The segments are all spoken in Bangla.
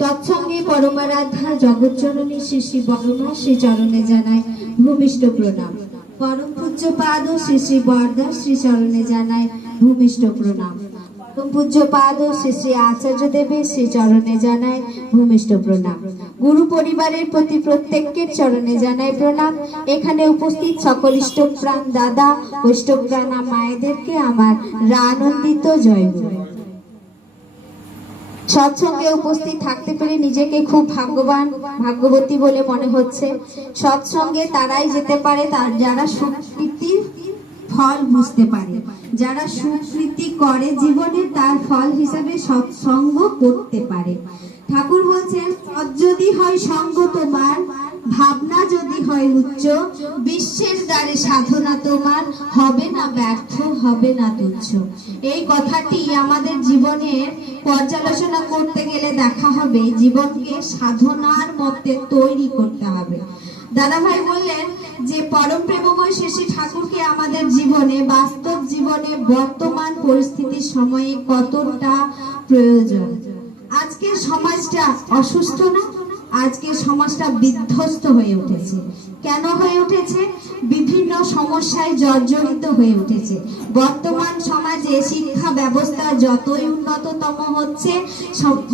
তৎসঙ্গে পরমারাধ্যা জগৎজননী শ্রী শ্রী বর্মা শ্রী চরণে জানায় ভূমিষ্ঠ প্রণাম। পরম পূজ্য পাদ শ্রী বরদা শ্রী চরণে জানায় ভূমিষ্ঠ প্রণাম। পরম পূজ্য পাদ শ্রী শ্রী আচার্য দেবের শ্রী চরণে জানায় ভূমিষ্ঠ প্রণাম। গুরু পরিবারের প্রতি প্রত্যেকের চরণে জানায় প্রণাম। এখানে উপস্থিত সকল ইষ্টপ্রাণ দাদা ও ইষ্টপ্রাণা মায়েদেরকে আমার রানন্দিত জয় সৎসঙ্গে উপস্থিত থাকতে পেরে নিজেকে খুব ভাগ্যবান, ভাগ্যবতী বলে মনে হচ্ছে। সৎসঙ্গে তারাই যেতে পারে, তার যারা সুকৃতির ফল বুঝতে পারে। যারা সুকৃতি করে জীবনে, তার ফল হিসাবে সৎসঙ্গ করতে পারে। ঠাকুর বলছেন যদি হয় সঙ্গ তোমার ভাবনা যদি হয় উচ্চ, বিশ্বের দ্বারে সাধনা তোমার, হবে না ব্যর্থ, হবে না তুচ্ছ। এই কথাটি আমাদের জীবনের পর্যালোচনা করতে গেলে দেখা হবে, জীবনকে সাধনার মধ্যে তৈরি করতে হবে। দাদাভাই বললেন যে, পরম প্রেমময় শেষী ঠাকুরকে আমাদের জীবনে, বাস্তব জীবনে, বর্তমান পরিস্থিতির সময়ে কতটা প্রয়োজন? আজকের সমাজটা অসুস্থ না? আজকের সমাজটা বিধ্বস্ত হয়ে উঠেছে। কেন হয়ে উঠেছে? বিভিন্ন সমস্যায় জর্জরিত হয়ে উঠেছে। বর্তমান সমাজে শিক্ষা ব্যবস্থা যতই উন্নততম হচ্ছে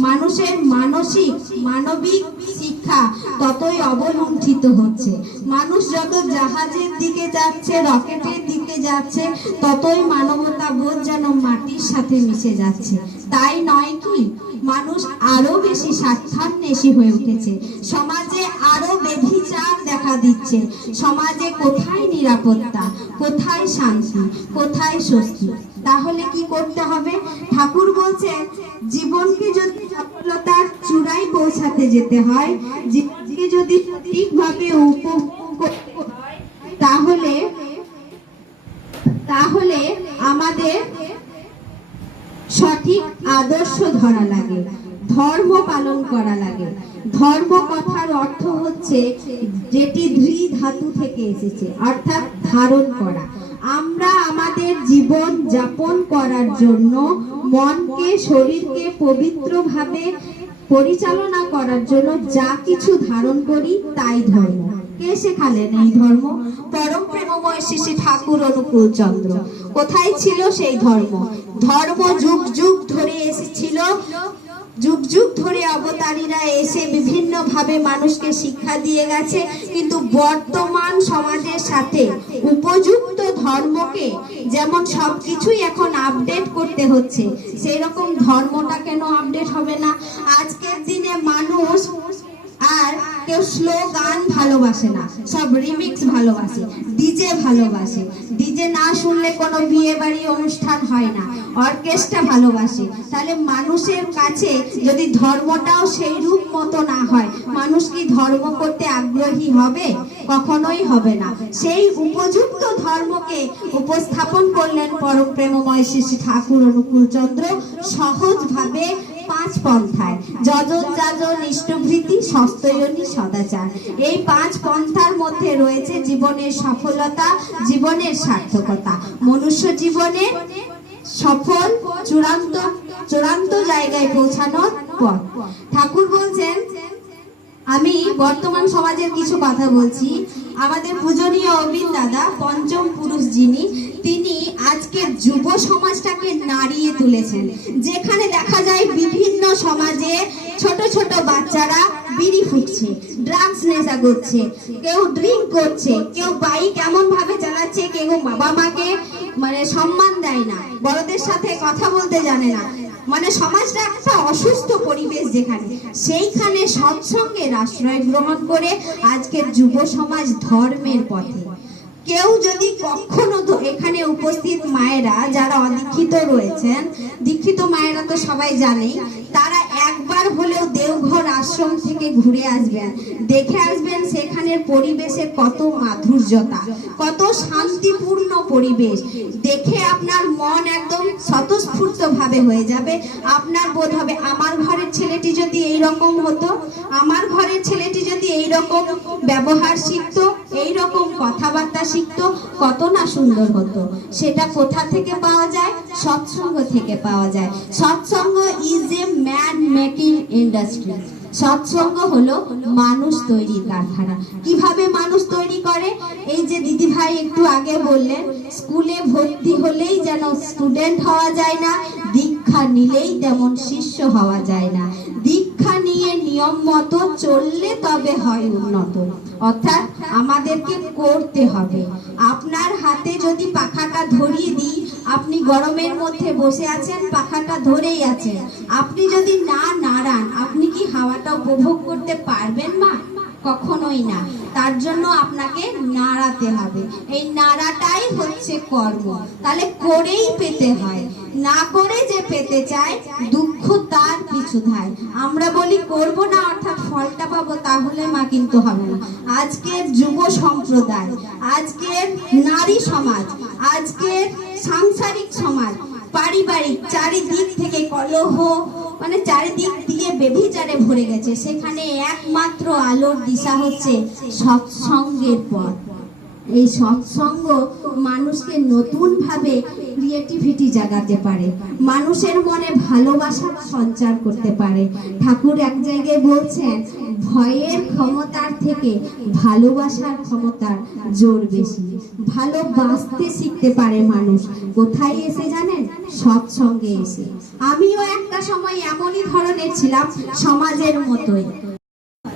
মানুষের মানসিক, মানবিক শিক্ষা ততই অবলুণ্ঠিত হচ্ছে। মানুষ যত জাহাজের দিকে যাচ্ছে, রকেটের দিকে যাচ্ছে, ততই মানবতা বোধ যেন মাটির সাথে মিশে যাচ্ছে। তাই নয় কি? মানুষ আরও বেশি স্বার্থান্বেষী হয়ে উঠেছে। সমাজে আরও বেধিচার দেখা দিচ্ছে। সমাজে কোথায় নিরাপত্তা? কোথায় শান্তি? কোথায় স্বস্তি? তাহলে কি করতে হবে? ঠাকুর বলছেন জীবনকে যদি সফলতার চূড়ায় পৌঁছাতে যেতে হয় জীবনকে যদি সঠিকভাবে উপভোগ করতে হয়, তাহলে তাহলে আমাদের সঠিক আদর্শ ধরা লাগে, ধর্ম পালন করা লাগে। ধর্ম কথার অর্থ হচ্ছে যেটি ধৃ ধাতু থেকে এসেছে, অর্থাৎ ধারণ করা। আমরা আমাদের জীবন যাপন করার জন্য মনকে, শরীরকে পবিত্রভাবে পরিচালনা করার জন্য যা কিছু ধারণ করি, তাই ধর্ম। শেখালেন এই ধর্ম? পরম প্রেমময় শ্রী ঠাকুর অনুকূল চন্দ্র। কোথায় ছিল সেই ধর্ম? ধর্ম যুগ যুগ ধরে এসেছিল। যুগ যুগ ধরে অবতারীরা এসে মানুষকে শিক্ষা দিয়ে গেছে। কিন্তু বর্তমান সমাজের সাথে উপযুক্ত ধর্মকে যেমন সবকিছুই এখন আপডেট করতে হচ্ছে সেই রকম ধর্মটা কেন আপডেট হবে না? আজকের দিনে মানুষ আর কেউ স্লো গান ভালোবাসে না, সব রিমিক্স ভালোবাসে ডিজে ভালোবাসে। ডিজে না শুনলে কোনো বিয়ে বাড়ি অনুষ্ঠান হয় না অর্কেস্ট্রা ভালোবাসে। তাহলে মানুষের কাছে যদি ধর্মটাও সেই রূপ মতো না হয়, মানুষ কি ধর্ম করতে আগ্রহী হবে? কখনোই হবে না। সেই উপযুক্ত ধর্মকে উপস্থাপন করলেন পরম প্রেমময় শ্রী ঠাকুর অনুকূল চন্দ্র। সহজভাবে পাঁচ পন্থায়। যজন যাজন, ইষ্টভৃতি সস্তয়নী সদাচার। এই পাঁচ পন্থার মধ্যে রয়েছে জীবনের সফলতা, জীবনের সার্থকতা। মনুষ্য জীবনে সফল, চূড়ান্ত চূড়ান্ত জায়গায় পৌঁছানোর পথ। ঠাকুর বলছেন আমি বর্তমান সমাজের কিছু কথা বলছি। আমাদের পূজনীয় অবিন দাদা, পঞ্চম পুরুষ যিনি, তিনি আজকের যুব সমাজটাকে নাড়িয়ে তুলেছেন। যেখানে দেখা যায় বিভিন্ন সমাজে ছোট ছোট বাচ্চারা বিড়ি ফুটছে ড্রাগস নেশা করছে, কেউ ড্রিঙ্ক করছে, কেউ বাইক এমন ভাবে চালাচ্ছে, কেউ বাবা মাকে মানে সম্মান দেয় না, বড়দের সাথে কথা বলতে জানে না। মানে সমাজটা একটা অসুস্থ পরিবেশ যেখানে। সেইখানে সৎসঙ্গের আশ্রয় গ্রহণ করে আজকের যুব সমাজ ধর্মের পথে। কেউ যদি কখনো এখানে উপস্থিত মায়েরা যারা অদীক্ষিত রয়েছেন, দীক্ষিত মায়েরা তো সবাই জানেই, তারা একবার হলেও দেওঘর আশ্রম থেকে ঘুরে আসবেন। দেখে আসবেন সেখানের পরিবেশে কত মাধুর্যতা, কত শান্তিপূর্ণ পরিবেশ। দেখে আপনার মন একদম স্বতঃস্ফূর্তভাবে হয়ে যাবে। আপনার বোধ হবে, আমার ঘরের ছেলেটি যদি এই রকম হতো, আমার ঘরের ছেলেটি যদি এই রকম ব্যবহার শিখতো এই রকম কথাবার্তা শিখতো, কত না সুন্দর হতো। সেটা কোথা থেকে পাওয়া যায়? সৎসঙ্গ থেকে পাওয়া যায়। Satsang is a man making industry Satsang হলো মানুষ তৈরি কারখানা। কীভাবে মানুষ তৈরি করে? এই যে দিদি ভাই একটু আগে বললেন, স্কুলে ভর্তি হলেই যেন স্টুডেন্ট হওয়া যায় না, দীক্ষা নিলেই তেমন শিষ্য হওয়া যায় না। দীক্ষা নিয়ে নিয়ম মতো চললে তবে হয় উন্নত। অর্থাৎ আমাদেরকে করতে হবে। আপনার হাতে যদি পাখাটা ধরিয়ে দিই, আপনি গরমের মধ্যে বসে আছেন, পাখাটা ধরেই আছেন। আপনি যদি না নাড়ান, আপনি কি হাওয়াটা উপভোগ করতে পারবেন মা? কখনোই না। তার জন্য আপনাকে নাড়াতে হবে। এই নাড়াটাই হচ্ছে কর্ম। তাহলে করেই পেতে হয়। না করে যে পেতে চায়, দুঃখ তার পিছু ধায়। আমরা বলি, করব না, অর্থাৎ ফলটা পাবো, তাহলে মা কিন্তু হবে না। আজকের যুব সম্প্রদায়, আজকের নারী সমাজ, আজকের সাংসারিক সমাজ, পারিবারিক, চারিদিক থেকে কলহ মানে চারিদিক দিয়ে বেভিচারে ভরে গেছে। সেখানে একমাত্র আলোর দিশা হচ্ছে সৎসঙ্গের পথ। এই সৎসঙ্গ মানুষকে নতুন ভাবে ক্রিয়েটিভিটি জাগাতে পারে। মানুষের মনে ভালোবাসার সঞ্চার করতে পারে। ঠাকুর এক জায়গায় বলছেন, ভয়ের ক্ষমতার থেকে ভালোবাসার ক্ষমতার জোর বেশি। ভালোবাসতে শিখতে পারে মানুষ। কোথায় এসে জানেন? সৎসঙ্গে এসে। আমিও একটা সময় এমনই ধরনের ছিলাম সমাজের মতোই।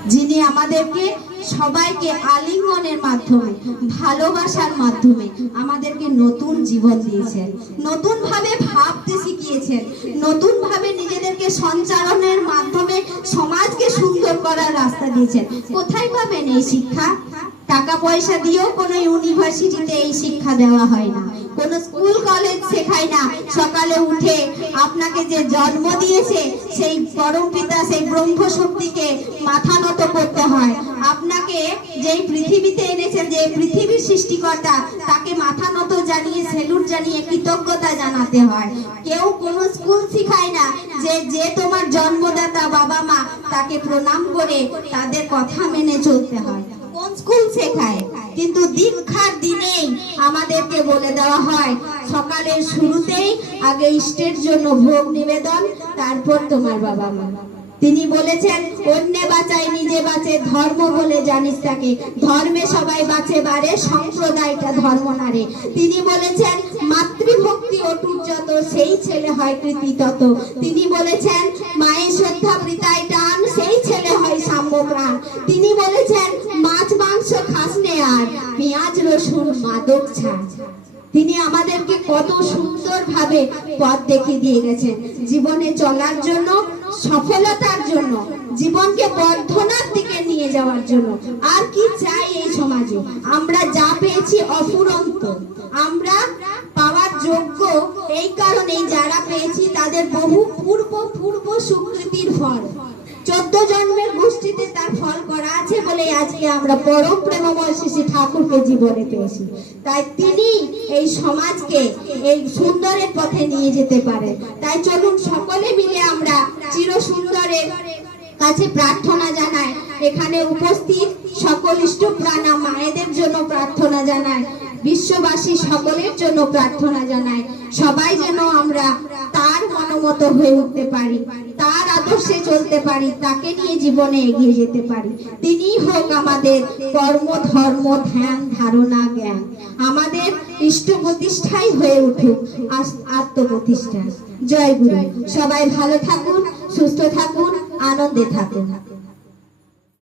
যিনি আমাদেরকে সবাইকে আলিঙ্গনের মাধ্যমে, ভালোবাসার মাধ্যমে আমাদেরকে নতুন জীবন দিয়েছেন। নতুন ভাবে ভাবতে শিখিয়েছেন। নতুন ভাবে নিজেদেরকে সঞ্চালনের মাধ্যমে সমাজকে সুন্দর করার রাস্তা দিয়েছেন। কোথায় পাবেন এই শিক্ষা? টাকা পয়সা দিয়েও কোনো ইউনিভার্সিটিতে এই শিক্ষা দেওয়া হয় না। কোনো স্কুল, কলেজ শেখায় না। সকালে উঠে আপনাকে যে জন্ম দিয়েছে, সেই পরম পিতা, সেই ব্রহ্ম শক্তিকে মাথা নত করতে হয়। আপনাকে যেই পৃথিবীতে এনেছেন, যে পৃথিবীর সৃষ্টিকর্তা, তাকে মাথা নত জানিয়ে, সেলুট জানিয়ে কৃতজ্ঞতা জানাতে হয়। কেউ কোনো স্কুল শিখায় না যে যে তোমার জন্মদাতা বাবা মা তাকে প্রণাম করে তাদের কথা মেনে চলতে হয়। কোন স্কুল শেখায়? কিন্তু দীক্ষার দিনেই আমাদেরকে বলে দেওয়া হয়, সকালের শুরুতেই আগে ইষ্টের জন্য ভোগ নিবেদন, তারপর তোমার বাবা মা। তিনি বলেছেন, অন্য বাঁচায় নিজে বাঁচে, ধর্ম বলে জানিস তাকে। ধর্মে সবাই বাঁচে, বারে সম্প্রদায়টা ধর্ম নারে তিনি বলেছেন, মাতৃভক্তি অটুট যত, সেই ছেলে হয় কৃতি তত তিনি বলেছেন, মায়ের শ্রদ্ধা প্রীতায় রসুন মাদক ছাড়। তিনি আমাদেরকে কত সুন্দর ভাবে পথ দেখিয়ে দিয়ে গেছেন। জীবনে চলার জন্য, সফলতার জন্য, জীবনকে বর্ধনার দিকে নিয়ে যাওয়ার জন্য। আর কি চাই এই সমাজে? আমরা যা পেয়েছি অফুরন্ত। আমরা পাওয়ার যোগ্য এই কারণেই যারা পেয়েছি, তাদের বহু পূর্ব পূর্ব সুকৃতির ফল। চোদ্দ জন্মের গোষ্ঠীতে তার ফল করা আছে বলে আজকে আমরা পরম প্রেমময় শ্রী ঠাকুরকে জীবনে পেয়েছি। তাই তিনি এই সমাজকে এই সুন্দরের পথে নিয়ে যেতে পারেন তাই চলুন সকলে মিলে আমরা চির সুন্দরের কাছে প্রার্থনা জানাই। এখানে উপস্থিত সকল ইষ্ট প্রাণা মায়েদের জন্য প্রার্থনা জানাই। বিশ্ববাসী সকলের জন্য প্রার্থনা জানাই। সবাই যেন আমরা তার মনোমত হয়ে উঠতে পারি, তার আদর্শে চলতে পারি, তাকে নিয়ে জীবনে এগিয়ে যেতে পারি। তিনি হোক আমাদের কর্ম, ধর্ম, ধ্যান, ধারণা, জ্ঞান। আমাদের ইষ্ট প্রতিষ্ঠাই হয়ে উঠুক আত্মপ্রতিষ্ঠা। জয় গুরু। সবাই ভালো থাকুন, সুস্থ থাকুন, আনন্দে থাকুন।